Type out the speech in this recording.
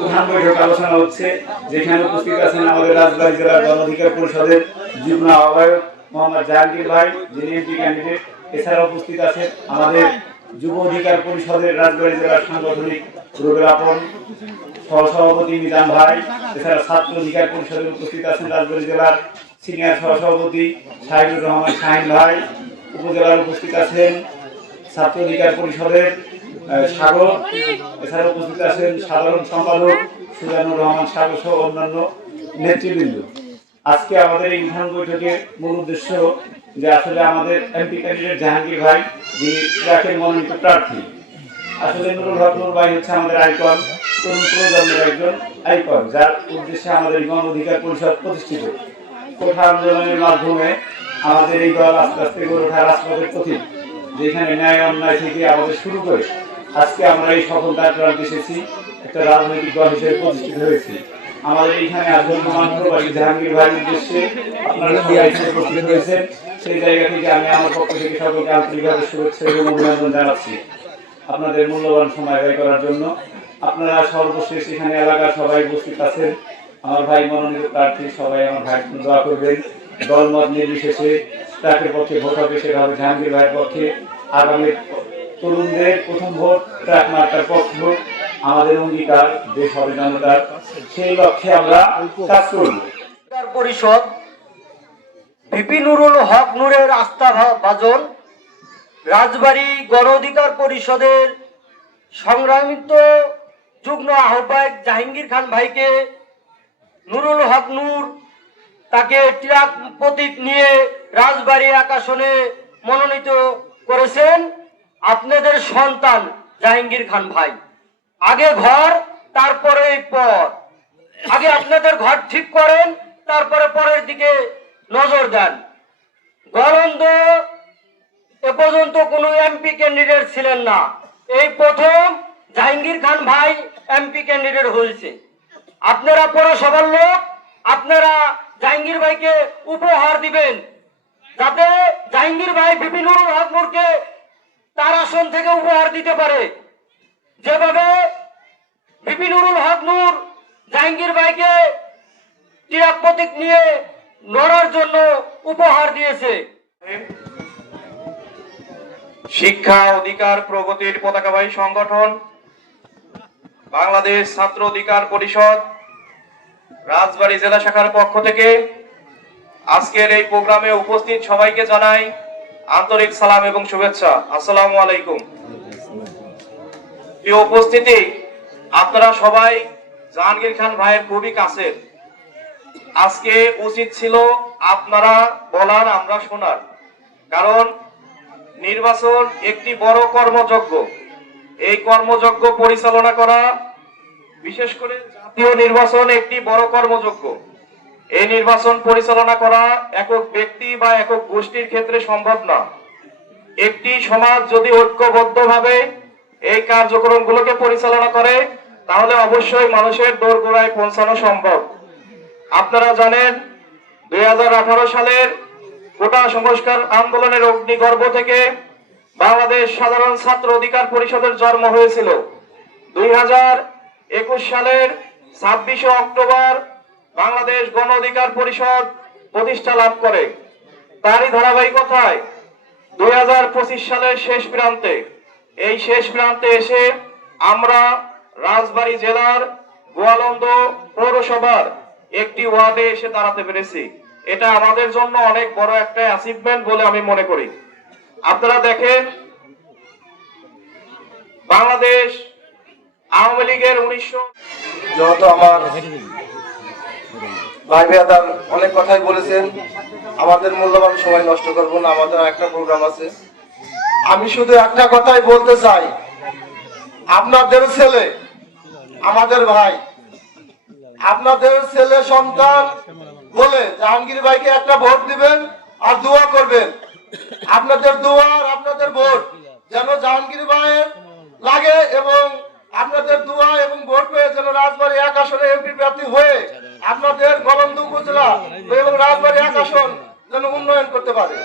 প্রধান বৈঠক আলোচনা হচ্ছে, যেখানে উপস্থিত আছেন আমাদের রাজবাড়ী জেলার গণঅধিকার পরিষদের যুগ্ম আহ্বায়ক মোহাম্মদ জাহাঙ্গীর ভাই, যিনি এমপি ক্যান্ডিডেট এছাড়া উপস্থিত আছেন আমাদের যুব অধিকার পরিষদের রাজবাড়ী জেলার সাংগঠনিক রুবেল আপন সহসভাপতি নিজাম ভাই। এছাড়া ছাত্র অধিকার পরিষদের উপস্থিত আছেন রাজবাড়ী জেলার সিনিয়র সহসভাপতি শাহিদুর রহমান শাহিন ভাই। উপজেলার উপস্থিত আছেন ছাত্র অধিকার পরিষদের সাগর, এছাড়া উপস্থিত আছেন সাধারণ সম্পাদক সুজানুর রহমান সাগর সহ অন্যান্য নেতৃবৃন্দ। আজকে আমাদের এই উদ্ধান বৈঠকের মূল উদ্দেশ্য যে আসলে আমাদের এমপি ক্যান্ডিডেট জাহাঙ্গীর ভাই, যিনি ট্রাকের মনোনীত প্রার্থী। আসলে নুরুল হক নুর ভাই হচ্ছে আমাদের আইকন, তরুণ প্রজন্মের একজন আইকন, যার উদ্দেশ্যে আমাদের গণ অধিকার পরিষদ প্রতিষ্ঠিত। কোঠা আন্দোলনের মাধ্যমে আমাদের এই দল আস্তে আস্তে গড়ে ওঠা রাজপথের প্রতীক, যেখানে ন্যায় অন্যায় থেকে আমাদের শুরু করে আজকে আমরা এই সফলতা প্রান্তে এসেছি, একটা রাজনৈতিক দল হিসেবে প্রতিষ্ঠিত হয়েছি। আমাদের আসল প্রমাণ প্রবাসী জাহাঙ্গীর ভাইয়ের উদ্দেশ্যে আপনারা সবাই এখানে উপস্থিত হয়েছেন। সেই জায়গা থেকে আমি আমার পক্ষ থেকে সকলকে আন্তরিকভাবে শুভেচ্ছা এবং অভিনন্দন জানাচ্ছি আপনাদের মূল্যবান সময় ব্যয় করার জন্য। আপনারা সর্বশেষ এখানে এলাকার সবাই উপস্থিত আছেন। আমার ভাই মনোনীত প্রার্থী, সবাই আমার ভাই দোয়া করবেন। দলমত নির্বিশেষে ট্রাকের পক্ষে ভোট হবে সেভাবে জাহাঙ্গীর ভাইয়ের পক্ষে। আগামী তরুণদের প্রথম ভোট ট্রাক মার্কার পক্ষ আমাদের অঙ্গীকার, দেশ হবে জনতার। সেই লক্ষ্যে আমরা কাজ করব। পরিষদ, ভিপি নুরুল হক নূরের আস্থা ভাজন, রাজবাড়ী গণ অধিকার পরিষদের সংগ্রামিত যুগ্ম আহ্বায়ক জাহাঙ্গীর খান ভাইকে নুরুল হক নূর তাকে ট্রাক প্রতীক নিয়ে রাজবাড়ী আসনে মনোনীত করেছেন। আপনাদের সন্তান জাহাঙ্গীর খান ভাই। আগে ঘর, তারপরে পর আগে আপনাদের ঘর ঠিক করেন, তারপরে পরের দিকে নজর দেন। গরন্দ এ পর্যন্ত কোনো এমপি ক্যান্ডিডেট ছিলেন না। এই প্রথম জাহাঙ্গীর খান ভাই এমপি ক্যান্ডিডেট হয়েছে। আপনারা পৌরসভার লোক, আপনারা জাহাঙ্গীর ভাইকে উপহার দিবেন। যাতে জাহাঙ্গীর ভাই বিপিনুর হক তার আসন থেকে উপহার দিতে পারে। যেভাবে বিপিনুরুল হক নূর জাহাঙ্গীর ভাইকে টিরাক প্রতীক নিয়ে লড়ার জন্য উপহার দিয়েছে। শিক্ষা, অধিকার, প্রগতির পতাকাবাহী সংগঠন, বাংলাদেশ ছাত্র অধিকার পরিষদ, রাজবাড়ী জেলা শাখার পক্ষ থেকে আজকের এই প্রোগ্রামে উপস্থিত সবাইকে জানাই আন্তরিক সালাম এবং শুভেচ্ছা। আসসালামু আলাইকুম। প্রিয় উপস্থিতি, আপনারা সবাই জাহাঙ্গীর খান ভাইয়ের খুবই কাছের। আজকে উচিত ছিল আপনারা বলার, আমরা শোনার। কারণ নির্বাচন একটি বড় কর্মযজ্ঞ। এই কর্মযজ্ঞ পরিচালনা করা, বিশেষ করে জাতীয় নির্বাচন একটি বড় কর্মযজ্ঞ। এই নির্বাচন পরিচালনা করা একক ব্যক্তি বা একক গোষ্ঠীর ক্ষেত্রে সম্ভব না। একটি সমাজ যদি ঐক্যবদ্ধভাবে এই কার্যক্রমগুলোকে পরিচালনা করে, তাহলে অবশ্যই মানুষের দোরগোড়ায় পৌঁছানো সম্ভব। আপনারা জানেন, দুই হাজার আঠারো সালের কোটা সংস্কার আন্দোলনের অগ্নিগর্ভ থেকে বাংলাদেশ সাধারণ ছাত্র অধিকার পরিষদের জন্ম হয়েছিল। দুই হাজার একুশ সালের ছাব্বিশে অক্টোবর বাংলাদেশ গণ অধিকার পরিষদ প্রতিষ্ঠা লাভ করে। তারই ধারাবাহিকতায় দুই সালের শেষ প্রান্তে এই শেষ প্রান্তে এসে আমরা রাজবাড়ী জেলার গোয়ালন্দ পৌরসভার একটি ওয়ার্ডে এসে দাঁড়াতে পেরেছি। এটা আমাদের জন্য অনেক বড় একটা অ্যাচিভমেন্ট বলে আমি মনে করি। আপনারা দেখেন, বাংলাদেশ আওয়ামী লীগের উনিশশো যেহেতু আমার ভাই বেয়াদার অনেক কথাই বলেছেন। আমাদের মূল্যবান সময় নষ্ট করব না, আমাদের একটা প্রোগ্রাম আছে। আমি শুধু একটা কথাই বলতে চাই। আপনাদের ছেলে, আমাদের ভাই, আপনাদের ছেলে সন্তান বলে জাহাঙ্গীর ভাইকে একটা ভোট দিবেন আর দোয়া করবেন। আপনাদের দোয়া আর আপনাদের ভোট যেন জাহাঙ্গীর ভাইয়ের লাগে এবং আপনাদের দোয়া এবং ভোট পেয়ে যেন রাজবাড়ি এক আসনে এমপি প্রার্থী হয়ে আপনাদের গলন্দ উপজেলা এবং রাজবাড়ী এক আসন যেন উন্নয়ন করতে পারে।